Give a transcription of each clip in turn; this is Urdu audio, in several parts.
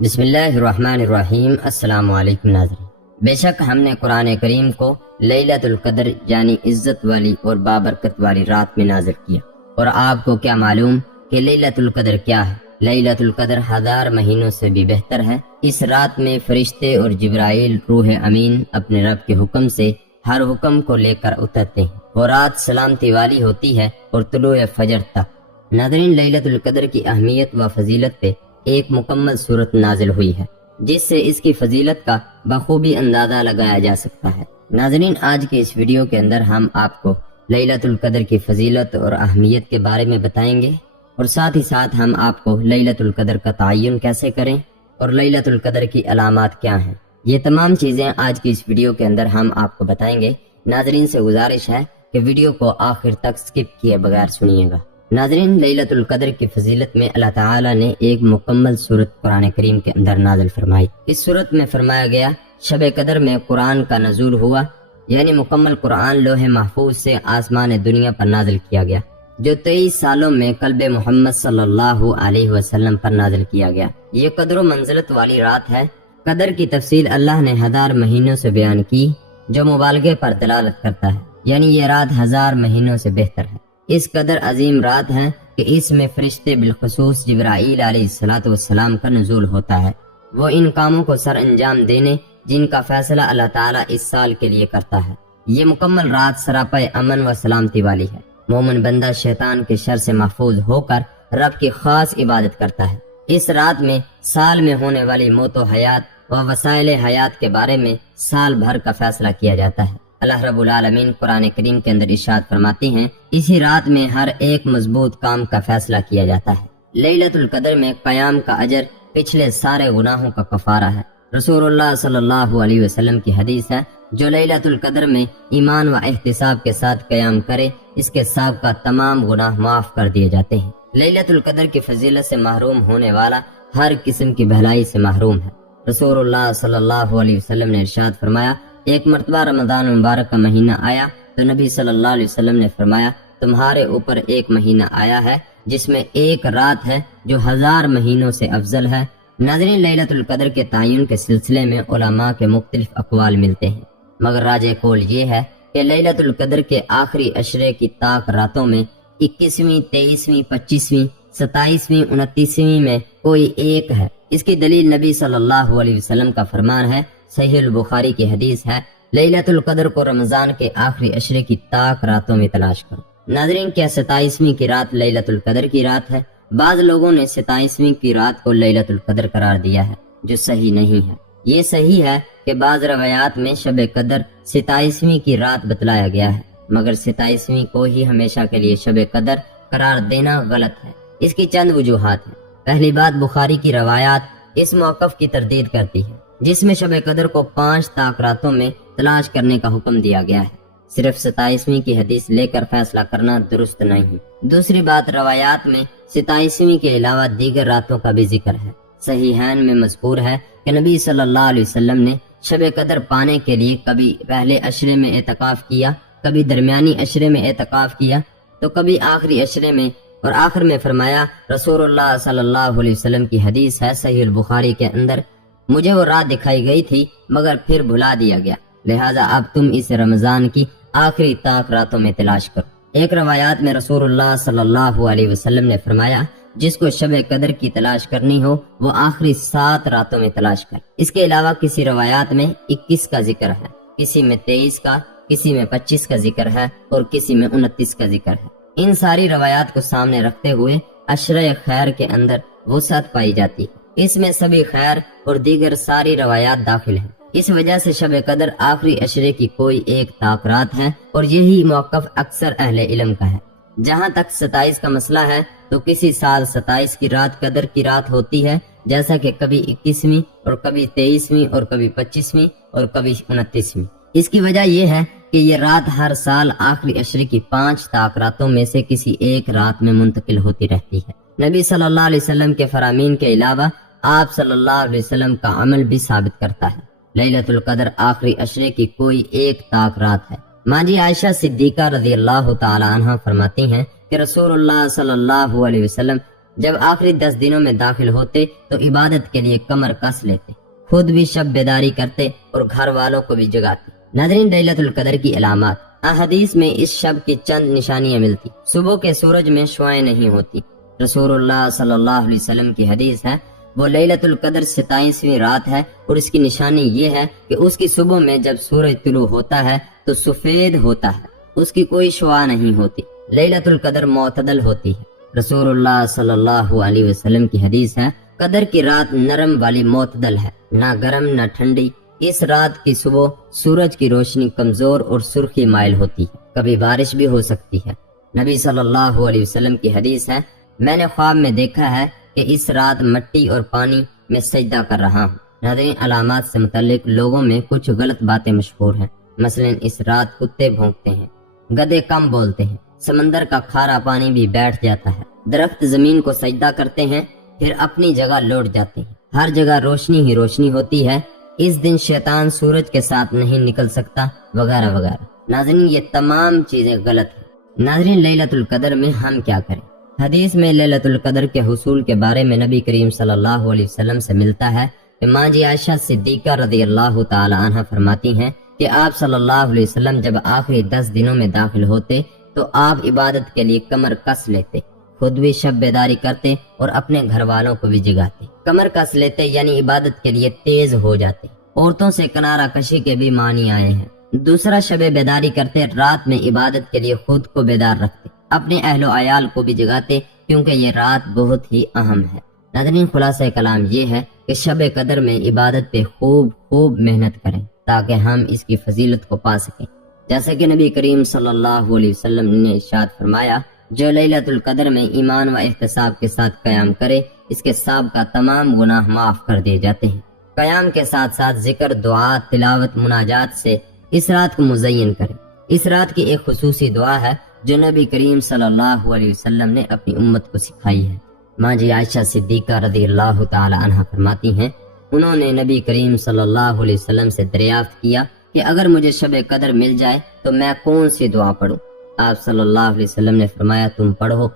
بسم اللہ الرحمن الرحیم۔ السلام علیکم ناظرین، بے شک ہم نے قرآن کریم کو لیلۃ القدر یعنی عزت والی اور بابرکت والی رات میں نازل کیا۔ اور آپ کو کیا معلوم کہ لیلۃ القدر کیا ہے؟ لیلۃ القدر 1000 مہینوں سے بھی بہتر ہے۔ اس رات میں فرشتے اور جبرائیل روح امین اپنے رب کے حکم سے ہر حکم کو لے کر اترتے ہیں۔ وہ رات سلامتی والی ہوتی ہے اور طلوع فجر تک۔ ناظرین، لیلۃ القدر کی اہمیت و فضیلت پہ ایک مکمل صورت نازل ہوئی ہے جس سے اس کی فضیلت کا بخوبی اندازہ لگایا جا سکتا ہے۔ ناظرین، آج کے اس ویڈیو کے اندر ہم آپ کو لیلۃ القدر کی فضیلت اور اہمیت کے بارے میں بتائیں گے، اور ساتھ ہی ساتھ ہم آپ کو لیلۃ القدر کا تعین کیسے کریں اور لیلۃ القدر کی علامات کیا ہیں، یہ تمام چیزیں آج کی اس ویڈیو کے اندر ہم آپ کو بتائیں گے۔ ناظرین سے گزارش ہے کہ ویڈیو کو آخر تک سکپ کیے بغیر سنیے گا۔ ناظرین، لیلۃ القدر کی فضیلت میں اللہ تعالیٰ نے ایک مکمل صورت قرآن کریم کے اندر نازل فرمائی۔ اس صورت میں فرمایا گیا شب قدر میں قرآن کا نزول ہوا، یعنی مکمل قرآن لوح محفوظ سے آسمان دنیا پر نازل کیا گیا، جو 23 سالوں میں قلب محمد صلی اللہ علیہ وسلم پر نازل کیا گیا۔ یہ قدر و منزلت والی رات ہے۔ قدر کی تفصیل اللہ نے 1000 مہینوں سے بیان کی، جو مبالغے پر دلالت کرتا ہے، یعنی یہ رات 1000 مہینوں سے بہتر ہے۔ اس قدر عظیم رات ہے کہ اس میں فرشتے بالخصوص جبرائیل علیہ السلام کا نزول ہوتا ہے۔ وہ ان کاموں کو سر انجام دینے جن کا فیصلہ اللہ تعالیٰ اس سال کے لیے کرتا ہے۔ یہ مکمل رات سراپے امن و سلامتی والی ہے۔ مومن بندہ شیطان کے شر سے محفوظ ہو کر رب کی خاص عبادت کرتا ہے۔ اس رات میں سال میں ہونے والی موت و حیات و وسائل حیات کے بارے میں سال بھر کا فیصلہ کیا جاتا ہے۔ اللہ رب العالمین قرآن کریم کے اندر ارشاد فرماتے ہیں، اسی رات میں ہر ایک مضبوط کام کا فیصلہ کیا جاتا ہے۔ لیلۃ القدر میں قیام کا اجر پچھلے سارے گناہوں کا کفارہ ہے۔ رسول اللہ صلی اللہ علیہ وسلم کی حدیث ہے، جو لیلۃ القدر میں ایمان و احتساب کے ساتھ قیام کرے، اس کے سابقہ تمام گناہ معاف کر دیے جاتے ہیں۔ لیلۃ القدر کی فضیلت سے محروم ہونے والا ہر قسم کی بھلائی سے محروم ہے۔ رسول اللہ صلی اللہ علیہ وسلم نے ارشاد فرمایا، ایک مرتبہ رمضان مبارک کا مہینہ آیا تو نبی صلی اللہ علیہ وسلم نے فرمایا، تمہارے اوپر ایک مہینہ آیا ہے جس میں ایک رات ہے جو 1000 مہینوں سے افضل ہے۔ ناظرین، لیلۃ القدر کے تعین کے سلسلے میں علماء کے مختلف اقوال ملتے ہیں، مگر راجح قول یہ ہے کہ لیلۃ القدر کے آخری عشرے کی طاق راتوں میں 21ویں، 23ویں، 25ویں، 27ویں، 29ویں میں کوئی ایک ہے۔ اس کی دلیل نبی صلی اللہ علیہ وسلم کا فرمان ہے، صحیح البخاری کی حدیث ہے، لیلۃ القدر کو رمضان کے آخری عشرے کی طاق راتوں میں تلاش کرو۔ ناظرین، کیا 27ویں کی رات لیلۃ القدر کی رات ہے؟ بعض لوگوں نے 27ویں کی رات کو لیلۃ القدر قرار دیا ہے، جو صحیح نہیں ہے۔ یہ صحیح ہے کہ بعض روایات میں شب قدر 27ویں کی رات بتلایا گیا ہے، مگر 27ویں کو ہی ہمیشہ کے لیے شب قدر قرار دینا غلط ہے۔ اس کی چند وجوہات ہیں۔ پہلی بات، بخاری کی روایات اس موقف کی تردید کرتی ہے جس میں شب قدر کو 5 طاق راتوں میں تلاش کرنے کا حکم دیا گیا ہے۔ صرف 27ویں کی حدیث لے کر فیصلہ کرنا درست نہیں۔ دوسری بات، روایات میں 27ویں کے علاوہ دیگر راتوں کا بھی ذکر ہے۔ صحیحین میں مذکور ہے کہ نبی صلی اللہ علیہ وسلم نے شب قدر پانے کے لیے کبھی پہلے عشرے میں اعتکاف کیا، کبھی درمیانی عشرے میں اعتکاف کیا، تو کبھی آخری عشرے میں، اور آخر میں فرمایا، رسول اللہ صلی اللہ علیہ وسلم کی حدیث ہے صحیح البخاری کے اندر، مجھے وہ رات دکھائی گئی تھی مگر پھر بھلا دیا گیا، لہٰذا اب تم اس رمضان کی آخری طاق راتوں میں تلاش کرو۔ ایک روایات میں رسول اللہ صلی اللہ علیہ وسلم نے فرمایا، جس کو شب قدر کی تلاش کرنی ہو وہ آخری 7 راتوں میں تلاش کر۔ اس کے علاوہ کسی روایات میں 21 کا ذکر ہے، کسی میں 23 کا، کسی میں 25 کا ذکر ہے اور کسی میں 29 کا ذکر ہے۔ ان ساری روایات کو سامنے رکھتے ہوئے عشرہ خیر کے اندر وسعت پائی جاتی ہے۔ اس میں سبھی خیر اور دیگر ساری روایات داخل ہیں۔ اس وجہ سے شب قدر آخری عشرے کی کوئی ایک طاق رات ہے، اور یہی موقف اکثر اہل علم کا ہے۔ جہاں تک 27 کا مسئلہ ہے تو کسی سال 27 کی رات قدر کی رات ہوتی ہے، جیسا کہ کبھی 21ویں اور کبھی 23ویں اور کبھی 25ویں اور کبھی 29ویں۔ اس کی وجہ یہ ہے کہ یہ رات ہر سال آخری عشرے کی 5 طاق راتوں میں سے کسی ایک رات میں منتقل ہوتی رہتی ہے۔ نبی صلی اللہ علیہ وسلم کے فرامین کے علاوہ آپ صلی اللہ علیہ وسلم کا عمل بھی ثابت کرتا ہے۔ لیلۃ القدر آخری عشرے کی کوئی ایک طاق رات ہے۔ ماں جی عائشہ صدیقہ رضی اللہ تعالی عنہ فرماتی ہیں کہ رسول اللہ صلی اللہ علیہ وسلم جب آخری 10 دنوں میں داخل ہوتے تو عبادت کے لیے کمر کس لیتے، خود بھی شب بیداری کرتے اور گھر والوں کو بھی جگاتے۔ ناظرین، لیلۃ القدر کی علامات۔ احادیث میں اس شب کی چند نشانیاں ملتی۔ صبح کے سورج میں شعاعیں نہیں ہوتی۔ رسول اللہ صلی اللہ علیہ وسلم کی حدیث ہے، وہ لیلۃ القدر 27ویں رات ہے اور اس کی نشانی یہ ہے کہ اس کی صبح میں جب سورج طلوع ہوتا ہے تو سفید ہوتا ہے، اس کی کوئی شعاع نہیں ہوتی۔ لیلۃ القدر معتدل ہوتی ہے۔ رسول اللہ صلی اللہ علیہ وسلم کی حدیث ہے، قدر کی رات نرم والی معتدل ہے، نہ گرم نہ ٹھنڈی۔ اس رات کی صبح سورج کی روشنی کمزور اور سرخی مائل ہوتی ہے، کبھی بارش بھی ہو سکتی ہے۔ نبی صلی اللہ علیہ وسلم کی حدیث ہے، میں نے خواب میں دیکھا ہے کہ اس رات مٹی اور پانی میں سجدہ کر رہا ہوں۔ ناظرین، علامات سے متعلق لوگوں میں کچھ غلط باتیں مشہور ہیں۔ مثلا اس رات کتے بھونکتے ہیں، گدھے کم بولتے ہیں، سمندر کا کھارا پانی بھی بیٹھ جاتا ہے، درخت زمین کو سجدہ کرتے ہیں پھر اپنی جگہ لوٹ جاتے ہیں، ہر جگہ روشنی ہی روشنی ہوتی ہے، اس دن شیطان سورج کے ساتھ نہیں نکل سکتا، وغیرہ وغیرہ۔ ناظرین، یہ تمام چیزیں غلط ہیں۔ ناظرین، لیلۃ القدر میں ہم کیا کریں؟ حدیث میں لیلۃ القدر کے حصول کے بارے میں نبی کریم صلی اللہ علیہ وسلم سے ملتا ہے کہ ماں جی عائشہ صدیقہ رضی اللہ تعالی عنہ فرماتی ہیں کہ آپ صلی اللہ علیہ وسلم جب آخری 10 دنوں میں داخل ہوتے تو آپ عبادت کے لیے کمر کس لیتے، خود بھی شب بیداری کرتے اور اپنے گھر والوں کو بھی جگاتے۔ کمر کس لیتے یعنی عبادت کے لیے تیز ہو جاتے۔ عورتوں سے کنارہ کشی کے بھی معنی آئے ہیں۔ دوسرا، شب بیداری کرتے، رات میں عبادت کے لیے خود کو بیدار رکھتے، اپنے اہل و عیال کو بھی جگاتے، کیونکہ یہ رات بہت ہی اہم ہے۔ ناظرین، خلاصہ کلام یہ ہے کہ شب قدر میں عبادت پہ خوب محنت کریں تاکہ ہم اس کی فضیلت کو پا سکیں۔ جیسے کہ نبی کریم صلی اللہ علیہ وسلم نے ارشاد فرمایا، جو لیلۃ القدر میں ایمان و احتساب کے ساتھ قیام کرے، اس کے سابقہ تمام گناہ معاف کر دیے جاتے ہیں۔ قیام کے ساتھ ساتھ ذکر، دعا، تلاوت، مناجات سے اس رات کو مزین کریں۔ اس رات کی ایک خصوصی دعا ہے جو نبی کریم صلی اللہ علیہ وسلم نے اپنی امت کو سکھائی ہے۔ ماں جی عائشہ صدیقہ رضی اللہ تعالی عنہ فرماتی ہیں، انہوں نے نبی کریم صلی اللہ علیہ وسلم سے دریافت کیا کہ اگر مجھے شب قدر مل جائے تو میں کون سی دعا پڑھوں؟ آپ صلی اللہ علیہ وسلم نے فرمایا، تم پڑھو،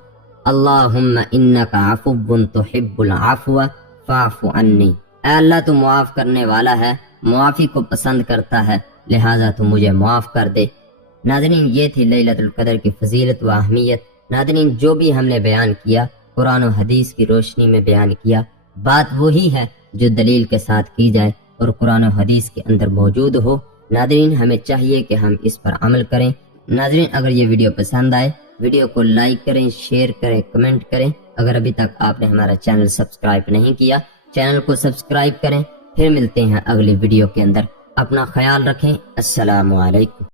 اللہم انک عفو تحب العفو فاعف عنی۔ اے اللہ، تو معاف کرنے والا ہے، معافی کو پسند کرتا ہے، لہٰذا تو مجھے معاف کر دے۔ ناظرین، یہ تھی لیلۃ القدر کی فضیلت و اہمیت۔ ناظرین، جو بھی ہم نے بیان کیا قرآن و حدیث کی روشنی میں بیان کیا، بات وہی ہے جو دلیل کے ساتھ کی جائے اور قرآن و حدیث کے اندر موجود ہو۔ ناظرین، ہمیں چاہیے کہ ہم اس پر عمل کریں۔ ناظرین، اگر یہ ویڈیو پسند آئے، ویڈیو کو لائک کریں، شیئر کریں، کمنٹ کریں۔ اگر ابھی تک آپ نے ہمارا چینل سبسکرائب نہیں کیا، چینل کو سبسکرائب کریں۔ پھر ملتے ہیں اگلی ویڈیو کے اندر۔ اپنا خیال رکھیں۔ السلام علیکم۔